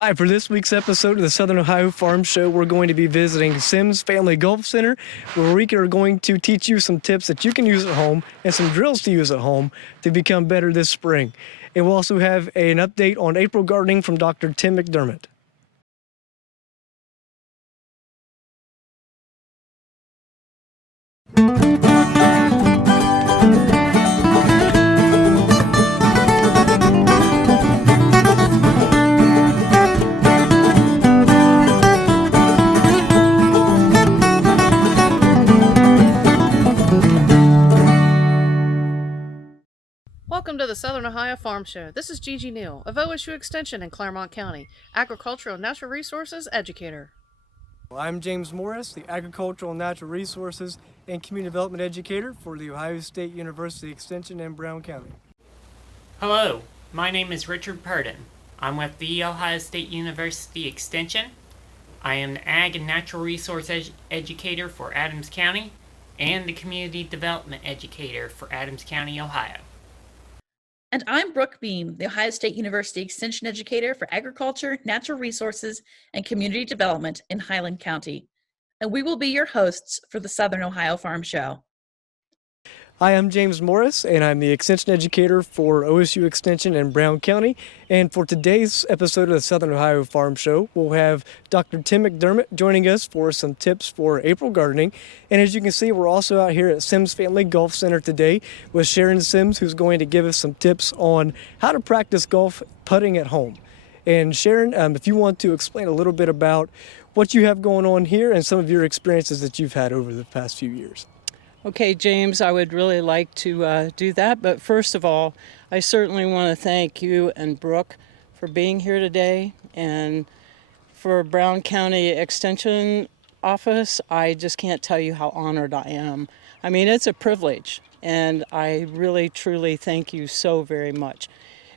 Hi, for this week's episode of the Southern Ohio Farm Show, we're going to be visiting Sims Family Golf Center, where we are going to teach you some tips that you can use at home and some drills to use at home to become better this spring. And we'll also have an update on April gardening from Dr. Tim McDermott. Welcome to the Southern Ohio Farm Show. This is Gigi Neal of OSU Extension in Claremont County, Agricultural and Natural Resources Educator. I'm James Morris, the Agricultural and Natural Resources and Community Development Educator for the Ohio State University Extension in Brown County. Hello, my name is Richard Purdon. I'm with the Ohio State University Extension. I am the Ag and Natural Resource Educator for Adams County and the Community Development Educator for Adams County, Ohio. And I'm Brooke Beam, the Ohio State University Extension Educator for Agriculture, Natural Resources, and Community Development in Highland County. And we will be your hosts for the Southern Ohio Farm Show. Hi, I'm James Morris, and I'm the Extension Educator for OSU Extension in Brown County. And for today's episode of the Southern Ohio Farm Show, we'll have Dr. Tim McDermott joining us for some tips for April gardening. And as you can see, we're also out here at Sims Family Golf Center today with Sharon Sims, who's going to give us some tips on how to practice golf putting at home. And Sharon, if you want to explain a little bit about what you have going on here and some of your experiences that you've had over the past few years. Okay, James, I would really like to do that. But first of all, I certainly want to thank you and Brooke for being here today. And for Brown County Extension Office, I just can't tell you how honored I am. I mean, it's a privilege. And I really, truly thank you so very much.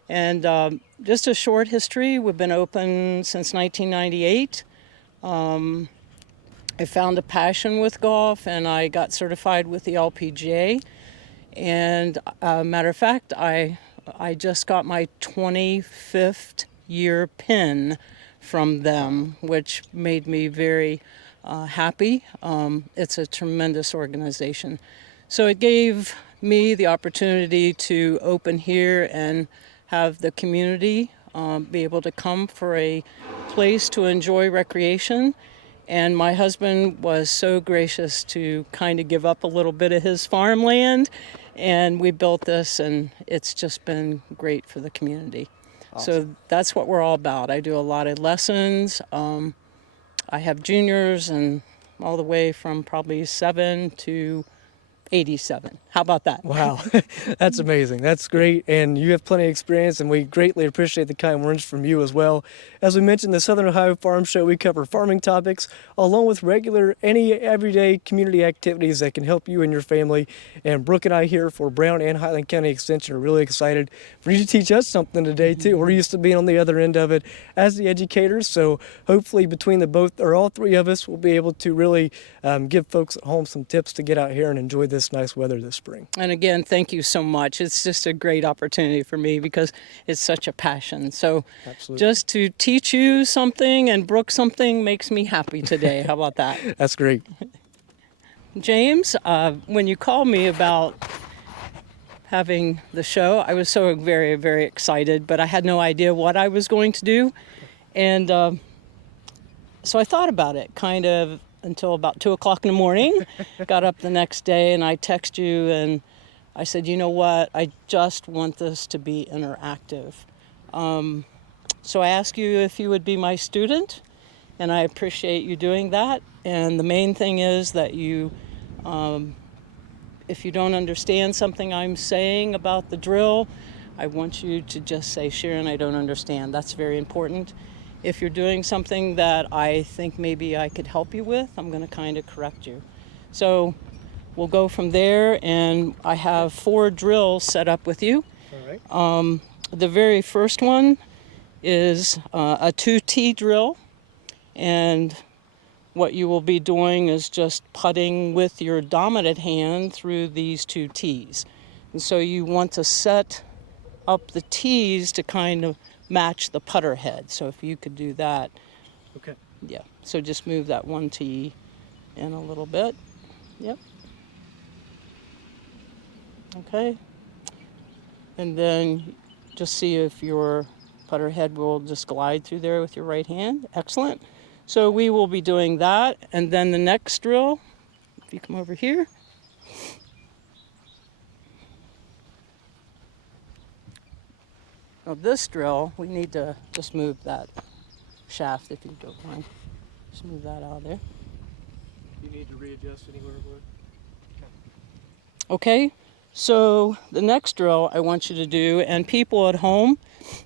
And just a short history, we've been open since 1998. I found a passion with golf and I got certified with the LPGA. And matter of fact, I just got my 25th year pin from them, which made me very happy. It's a tremendous organization. So it gave me the opportunity to open here and have the community be able to come for a place to enjoy recreation. And my husband was so gracious to kind of give up a little bit of his farmland, and we built this, and it's just been great for the community. Awesome. So that's what we're all about. I do a lot of lessons. I have juniors and all the way from probably 7 to 87. How about that? Wow, that's amazing. That's great. And you have plenty of experience, and we greatly appreciate the kind words from you as well. As we mentioned, the Southern Ohio Farm Show, we cover farming topics along with regular, any everyday community activities that can help you and your family. And Brooke and I here for Brown and Highland County Extension are really excited for you to teach us something today too. We're used to being on the other end of it as the educators. So hopefully between the both or all three of us, we'll be able to really give folks at home some tips to get out here and enjoy this nice weather this spring. And again, thank you so much. It's just a great opportunity for me because it's such a passion. So absolutely. Just to teach you something and Brooke something makes me happy today. How about that? That's great. James, when you called me about having the show, I was so very, very excited, but I had no idea what I was going to do. And so I thought about it kind of until about 2 o'clock in the morning. Got up the next day and I texted you and I said, you know what, I just want this to be interactive. So I asked you if you would be my student, and I appreciate you doing that. And the main thing is that you, if you don't understand something I'm saying about the drill, I want you to just say, Sharon, I don't understand. That's very important. If you're doing something that I think maybe I could help you with, I'm going to kind of correct you. So we'll go from there, and I have 4 drills set up with you. All right. The very first one is a 2-tee drill, and what you will be doing is just putting with your dominant hand through these 2 tees. And so you want to set up the tees to kind of match the putter head. So if you could do that, Okay. yeah. So just move that one tee in a little bit. Yep. Okay. And then just see if your putter head will just glide through there with your right hand. Excellent. So we will be doing that. And then the next drill, if you come over here. Now this drill, we need to just move that shaft, if you don't mind. Just move that out of there. You need to readjust anywhere, would? Okay, so the next drill I want you to do, and people at home,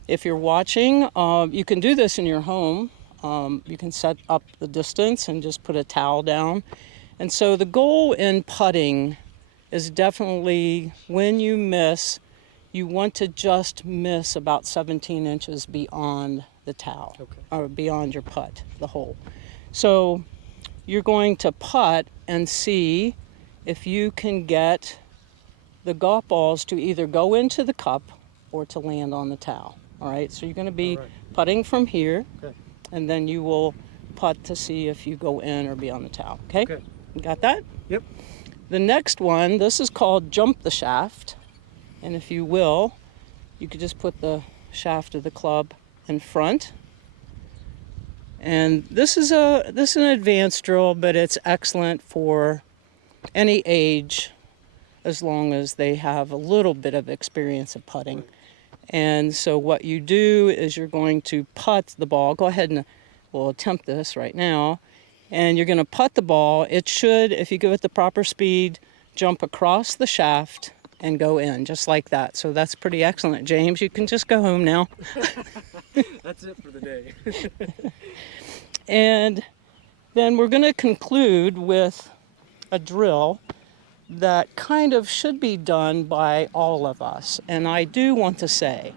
if you're watching, you can do this in your home. You can set up the distance and just put a towel down. And so the goal in putting is definitely when you miss, you want to just miss about 17 inches beyond the towel, Okay. or beyond your putt, the hole. So you're going to putt and see if you can get the golf balls to either go into the cup or to land on the towel. All right, so you're going to be All right. putting from here, Okay. and then you will putt to see if you go in or be on the towel. Okay? Okay. You got that? Yep. The next one, this is called jump the shaft. And if you will, you could just put the shaft of the club in front. And this is an advanced drill, but it's excellent for any age as long as they have a little bit of experience of putting. Right. And so what you do is you're going to putt the ball. Go ahead and we'll attempt this right now. And you're going to putt the ball. It should, if you give it the proper speed, jump across the shaft and go in, just like that. So that's pretty excellent, James. You can just go home now. That's it for the day. And then we're going to conclude with a drill that kind of should be done by all of us. And I do want to say,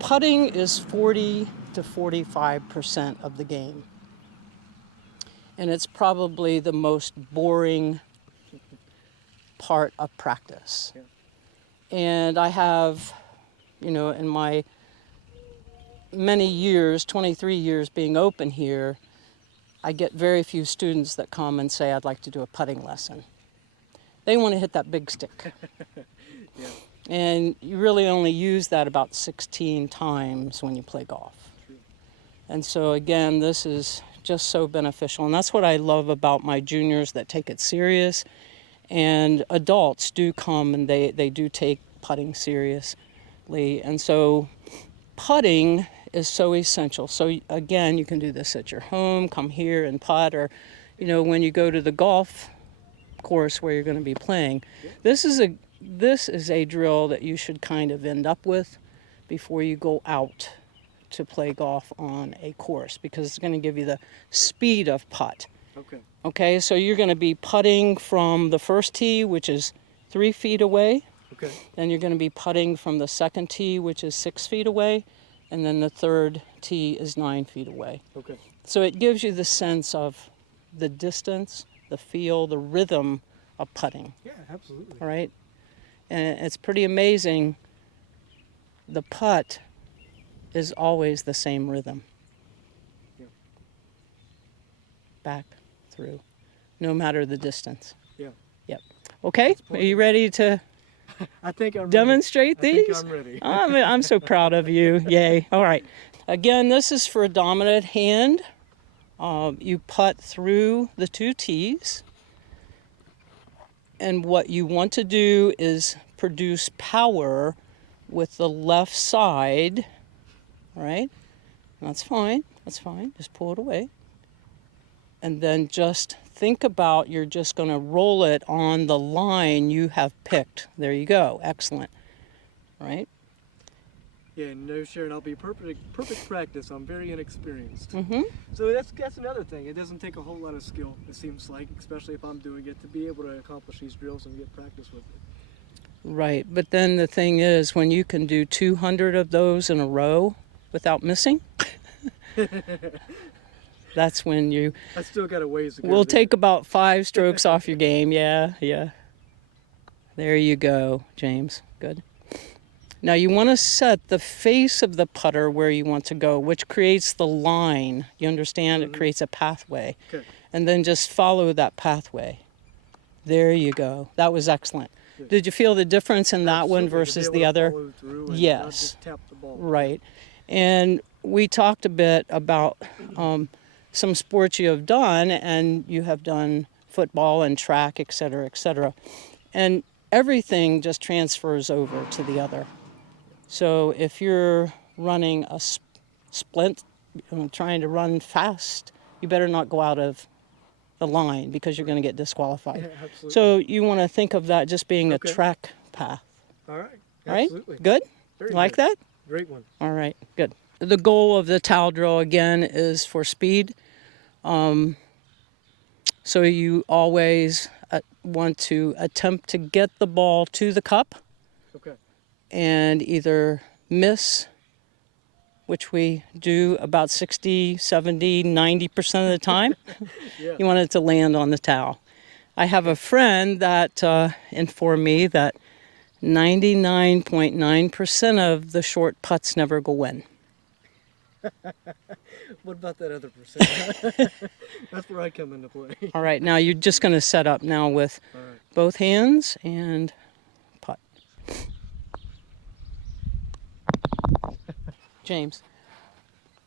putting is 40 to 45% of the game. And it's probably the most boring part of practice. Yeah. And I have, in my many years, 23 years being open here, I get very few students that come and say, I'd like to do a putting lesson. They want to hit that big stick. Yeah. And you really only use that about 16 times when you play golf. True. And so again, this is just so beneficial. And that's what I love about my juniors that take it serious. And adults do come and they do take putting seriously. And so putting is so essential. So again, you can do this at your home, come here and putt, or when you go to the golf course where you're going to be playing. This is a drill that you should kind of end up with before you go out to play golf on a course, because it's going to give you the speed of putt. Okay. Okay, so you're going to be putting from the first tee, which is 3 feet away. Okay. Then you're going to be putting from the second tee, which is 6 feet away. And then the third tee is 9 feet away. Okay. So it gives you the sense of the distance, the feel, the rhythm of putting. Yeah, absolutely. All right? And it's pretty amazing. The putt is always the same rhythm. Yeah. Back, through, no matter the distance. Yeah. Yep. Okay, are you ready to I think I'm demonstrate ready. I these? think I'm ready. I'm so proud of you. Yay. All right. Again, this is for a dominant hand. You putt through the 2 tees. And what you want to do is produce power with the left side. All right? That's fine. That's fine. Just pull it away. And then just think about, you're just going to roll it on the line you have picked. There you go. Excellent. All right? Yeah, no, Sharon, I'll be perfect practice. I'm very inexperienced. Mm-hmm. So that's another thing. It doesn't take a whole lot of skill, it seems like, especially if I'm doing it, to be able to accomplish these drills and get practice with it. Right. But then the thing is, when you can do 200 of those in a row without missing, that's when you I still got a ways to go. will there. take about 5 strokes off your game. Yeah, yeah. There you go, James. Good. Now you want to set the face of the putter where you want to go, which creates the line. You understand? It creates a pathway. Okay. And then just follow that pathway. There you go. That was excellent. Good. Did you feel the difference in that one Absolutely, to be versus able the to other? follow through and not Yes. just tap the ball. Right. And we talked a bit about some sports you have done, and you have done football and track, et cetera, et cetera. And everything just transfers over to the other. So if you're running a splint, trying to run fast, you better not go out of the line because you're going to get disqualified. Yeah, absolutely. So you want to think of that just being Okay. a track path. All right. All right? Absolutely. Good? Very Like good. that? Great one. All right, good. The goal of the towel drill again is for speed. So you always want to attempt to get the ball to the cup Okay. and either miss, which we do about 60, 70, 90% of the time. Yeah. You want it to land on the towel. I have a friend that informed me that 99.9% of the short putts never go in. What about that other percent? That's where I come into play. All right, now you're just going to set up now with All right. both hands and putt. James,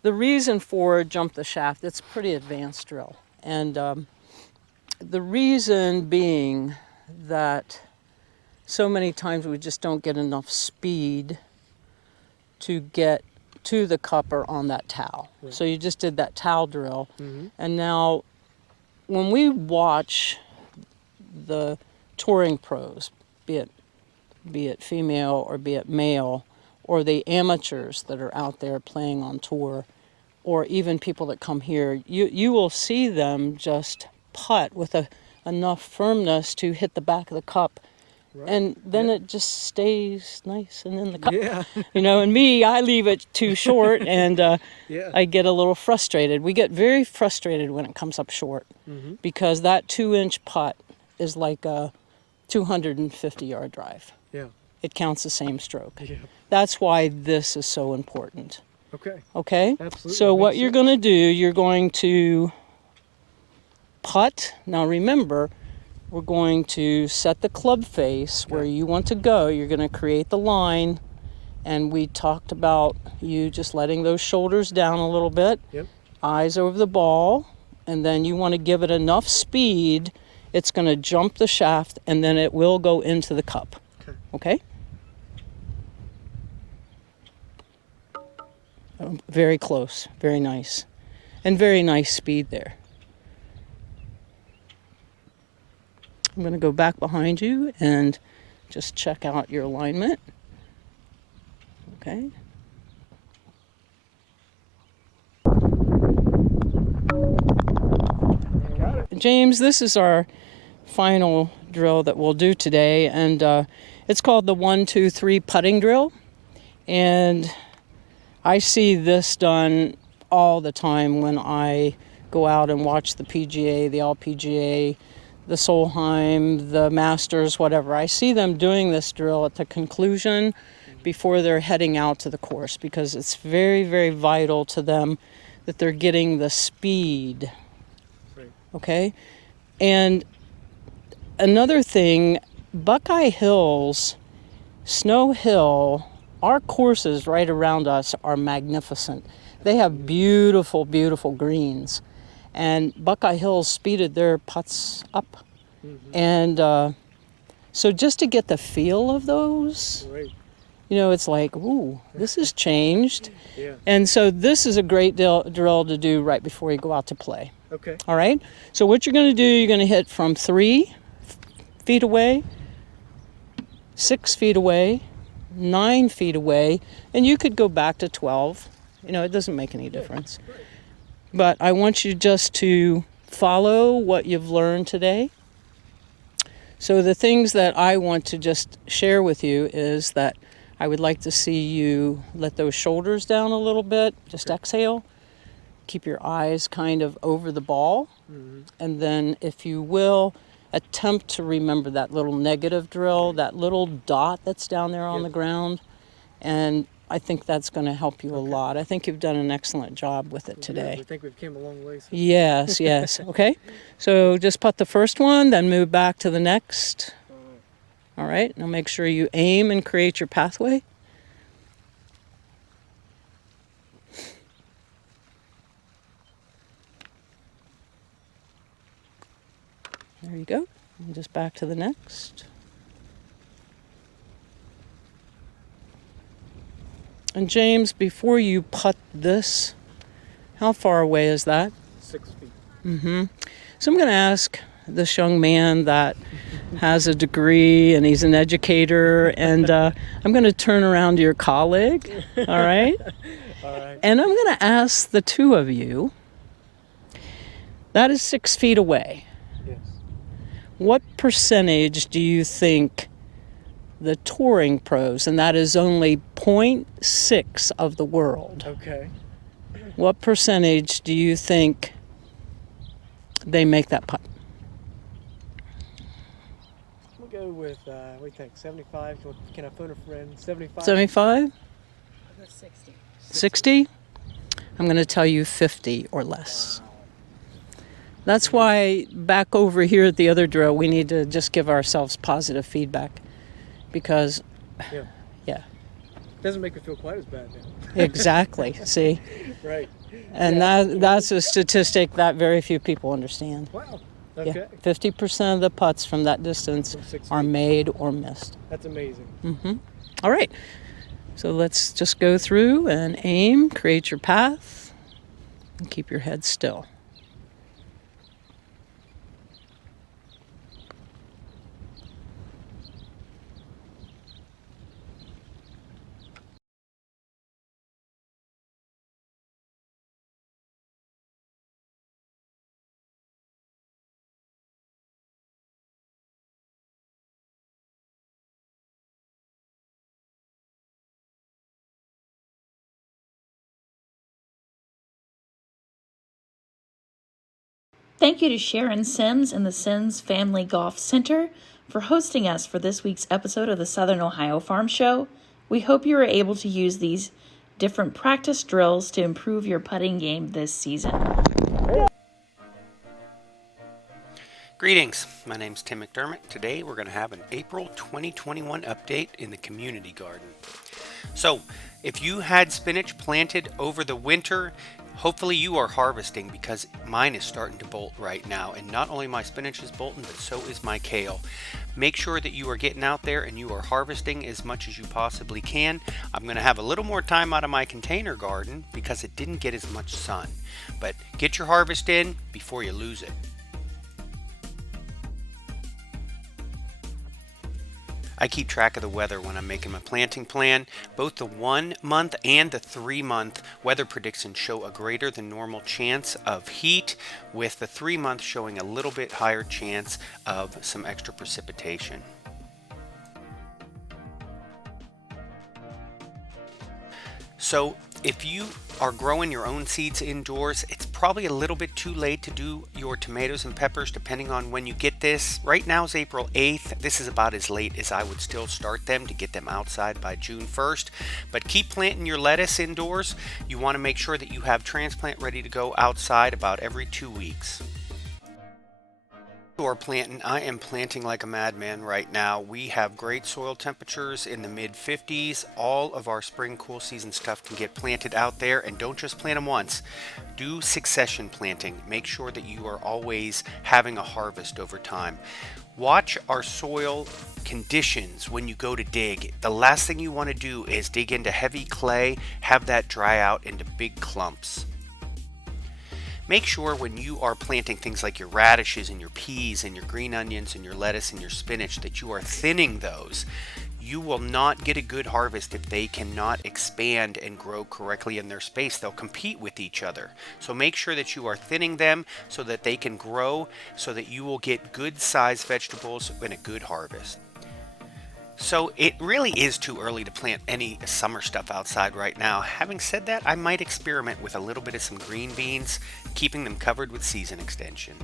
the reason for jump the shaft, it's a pretty advanced drill. And the reason being that so many times we just don't get enough speed to get to the cup or on that towel. Right. So you just did that towel drill. Mm-hmm. And now when we watch the touring pros, be it female or be it male, or the amateurs that are out there playing on tour, or even people that come here, you will see them just putt with enough firmness to hit the back of the cup. Right. And then Yeah. it just stays nice and in the cup. Yeah. And me, I leave it too short and Yeah. I get a little frustrated. We get very frustrated when it comes up short Mm-hmm. because that 2-inch putt is like a 250-yard drive. Yeah. It counts the same stroke. Yeah. That's why this is so important. Okay. Okay? Absolutely. So what Makes you're sense. going to do, you're going to putt. Now remember, we're going to set the club face where you want to go. You're going to create the line. And we talked about you just letting those shoulders down a little bit. Yep. Eyes over the ball. And then you want to give it enough speed. It's going to jump the shaft and then it will go into the cup. Okay? Very close. Very nice. And very nice speed there. I'm going to go back behind you and just check out your alignment. Okay. James, this is our final drill that we'll do today, and it's called the 1-2-3 putting drill. And I see this done all the time when I go out and watch the PGA, the LPGA, the Solheim, the Masters, whatever. I see them doing this drill at the conclusion before they're heading out to the course because it's very, very vital to them that they're getting the speed. Right. Okay? And another thing, Buckeye Hills, Snow Hill, our courses right around us are magnificent. They have beautiful, beautiful greens. And Buckeye Hills speeded their putts up. Mm-hmm. And so just to get the feel of those, Right. it's like, ooh, this has changed. Yeah. And so this is a great drill to do right before you go out to play. Okay. All right? So what you're going to do, you're going to hit from 3 feet away, 6 feet away, 9 feet away, and you could go back to 12. It doesn't make any difference. Right. But I want you just to follow what you've learned today. So the things that I want to just share with you is that I would like to see you let those shoulders down a little bit, just exhale. Keep your eyes kind of over the ball. Mm-hmm. And then if you will, attempt to remember that little negative drill, that little dot that's down there on Yep. the ground. And I think that's going to help you a lot. I think you've done an excellent job with it I today. think we've came a long way. So. Yes, yes. Okay. So just put the first one, then move back to the next. All right. Now make sure you aim and create your pathway. There you go. And just back to the next. And James, before you putt this, how far away is that? 6 feet. So I'm going to ask this young man that has a degree and he's an educator, and I'm going to turn around to your colleague, all right? All right. And I'm going to ask the two of you, that is 6 feet away. Yes. What percentage do you think the touring pros, and that is only 0.6 of the world, Okay. what percentage do you think they make that putt? We'll go with, what do you think, 75? Can I phone a friend? 75? 75? 60. 60? I'm going to tell you 50 or less. That's why back over here at the other drill, we need to just give ourselves positive feedback, because, Yeah. yeah, Doesn't make me feel quite as bad then. exactly. See? Right. And that's a statistic that very few people understand. Wow. Yeah, Okay. 50% of the putts from that distance From 6 are feet. made or missed. That's amazing. All right, so let's just go through and aim, create your path, and keep your head still. Thank you to Sharon Sims and the Sims Family Golf Center for hosting us for this week's episode of the Southern Ohio Farm Show. We hope you are able to use these different practice drills to improve your putting game this season. Greetings, my name's Tim McDermott. Today we're going to have an April 2021 update in the community garden. So, if you had spinach planted over the winter, hopefully you are harvesting, because mine is starting to bolt right now. And not only my spinach is bolting, but so is my kale. Make sure that you are getting out there and you are harvesting as much as you possibly can. I'm going to have a little more time out of my container garden because it didn't get as much sun. But get your harvest in before you lose it. I keep track of the weather when I'm making my planting plan. Both the 1 month and the 3 month weather predictions show a greater than normal chance of heat, with the 3 month showing a little bit higher chance of some extra precipitation. So if you are growing your own seeds indoors, it's probably a little bit too late to do your tomatoes and peppers depending on when you get this. Right now is April 8th. This is about as late as I would still start them to get them outside by June 1st. But keep planting your lettuce indoors. You want to make sure that you have transplant ready to go outside about every 2 weeks. Or planting, I am planting like a madman right now. We have great soil temperatures in the mid 50s. All of our spring cool season stuff can get planted out there, and don't just plant them once. Do succession planting. Make sure that you are always having a harvest over time. Watch our soil conditions when you go to dig. The last thing you want to do is dig into heavy clay, have that dry out into big clumps. Make sure when you are planting things like your radishes and your peas and your green onions and your lettuce and your spinach that you are thinning those. You will not get a good harvest if they cannot expand and grow correctly in their space. They'll compete with each other. So make sure that you are thinning them so that they can grow, so that you will get good sized vegetables and a good harvest. So it really is too early to plant any summer stuff outside right now. Having said that, I might experiment with a little bit of some green beans, keeping them covered with season extension.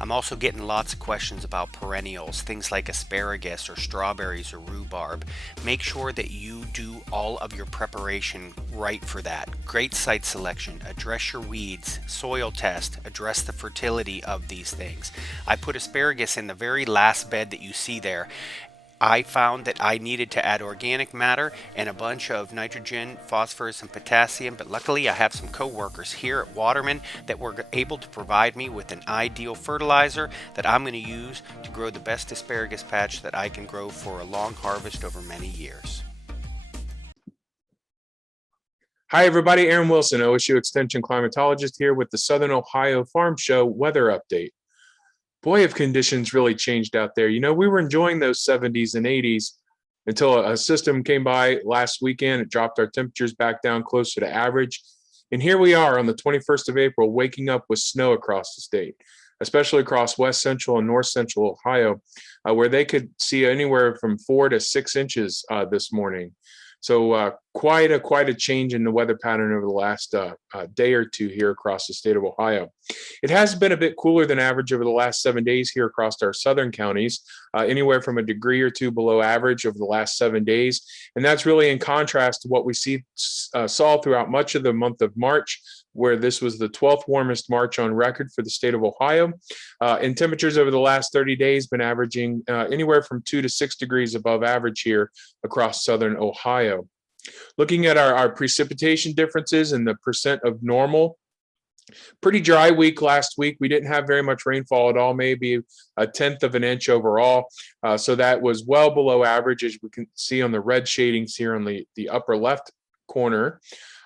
I'm also getting lots of questions about perennials, things like asparagus or strawberries or rhubarb. Make sure that you do all of your preparation right for that. Great site selection, address your weeds, soil test, address the fertility of these things. I put asparagus in the very last bed that you see there. I found that I needed to add organic matter and a bunch of nitrogen, phosphorus, and potassium, but luckily I have some co-workers here at Waterman that were able to provide me with an ideal fertilizer that I'm going to use to grow the best asparagus patch that I can grow for a long harvest over many years. Hi, everybody. Aaron Wilson, OSU Extension climatologist here with the Southern Ohio Farm Show weather update. Boy, have conditions really changed out there. You know, we were enjoying those 70s and 80s until a system came by last weekend. It dropped our temperatures back down closer to average. And here we are on the 21st of April, waking up with snow across the state, especially across west central and north central Ohio, where they could see anywhere from 4 to 6 inches this morning. So quite a change in the weather pattern over the last day or two here across the state of Ohio. It has been a bit cooler than average over the last 7 days here across our southern counties, anywhere from a degree or two below average over the last 7 days. And that's really in contrast to what we saw throughout much of the month of March, where this was the 12th warmest March on record for the state of Ohio. And temperatures over the last 30 days been averaging anywhere from 2 to 6 degrees above average here across southern Ohio. Looking at our precipitation differences and the percent of normal, pretty dry week last week. We didn't have very much rainfall at all, maybe 1/10 of an inch overall. So that was well below average, as we can see on the red shadings here on the upper left corner.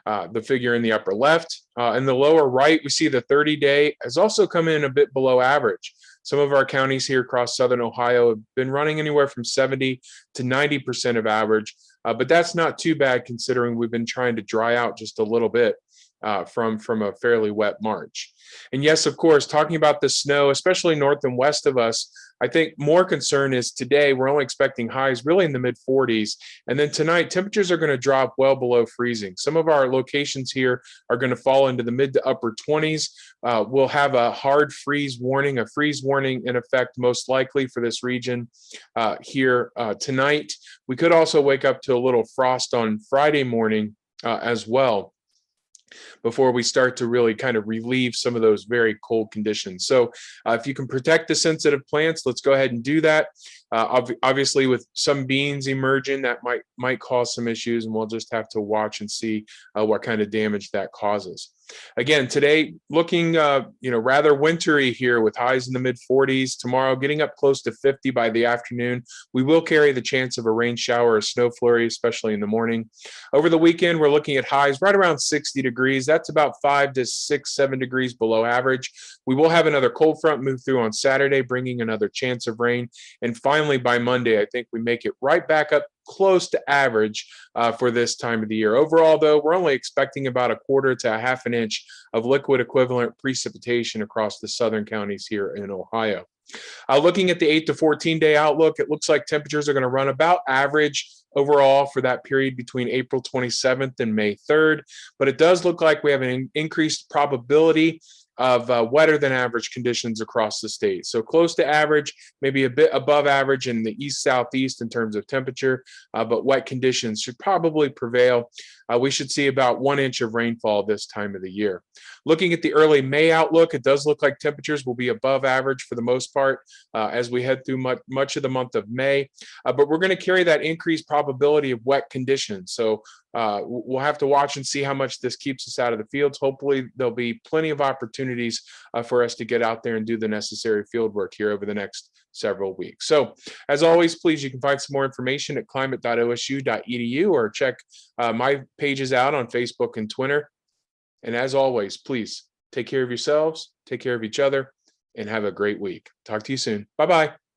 The figure in the upper left. In the lower right, we see the 30-day has also come in a bit below average. Some of our counties here across southern Ohio have been running anywhere from 70 to 90% of average, but that's not too bad considering we've been trying to dry out just a little bit from a fairly wet March. And yes, of course, talking about the snow, especially north and west of us, I think more concern is today we're only expecting highs really in the mid 40s. And then tonight, temperatures are going to drop well below freezing. Some of our locations here are going to fall into the mid to upper 20s. We'll have a hard freeze warning in effect, most likely for this region here tonight. We could also wake up to a little frost on Friday morning as well, before we start to really kind of relieve some of those very cold conditions. So if you can protect the sensitive plants, let's go ahead and do that. Obviously, with some beans emerging, that might cause some issues, and we'll just have to watch and see what kind of damage that causes. Again, today looking rather wintry here with highs in the mid 40s. Tomorrow getting up close to 50 by the afternoon. We will carry the chance of a rain shower or snow flurry, especially in the morning. Over the weekend, we're looking at highs right around 60 degrees. That's about 5 to 6, 7 degrees below average. We will have another cold front move through on Saturday, bringing another chance of rain. And finally, by Monday, I think we make it right back up close to average for this time of the year. Overall, though, we're only expecting about 1/4 to 1/2 an inch of liquid equivalent precipitation across the southern counties here in Ohio. Looking at the 8 to 14-day outlook, it looks like temperatures are going to run about average overall for that period between April 27th and May 3rd. But it does look like we have an increased probability of wetter than average conditions across the state. So close to average, maybe a bit above average in the east-southeast in terms of temperature, but wet conditions should probably prevail. We should see about 1 inch of rainfall this time of the year. Looking at the early May outlook, it does look like temperatures will be above average for the most part as we head through much of the month of May, but we're going to carry that increased probability of wet conditions. So we'll have to watch and see how much this keeps us out of the fields. Hopefully there'll be plenty of opportunities for us to get out there and do the necessary field work here over the next several weeks. So as always, please, you can find some more information at climate.osu.edu or check my pages out on Facebook and Twitter. And as always, please take care of yourselves, take care of each other, and have a great week. Talk to you soon. Bye-bye.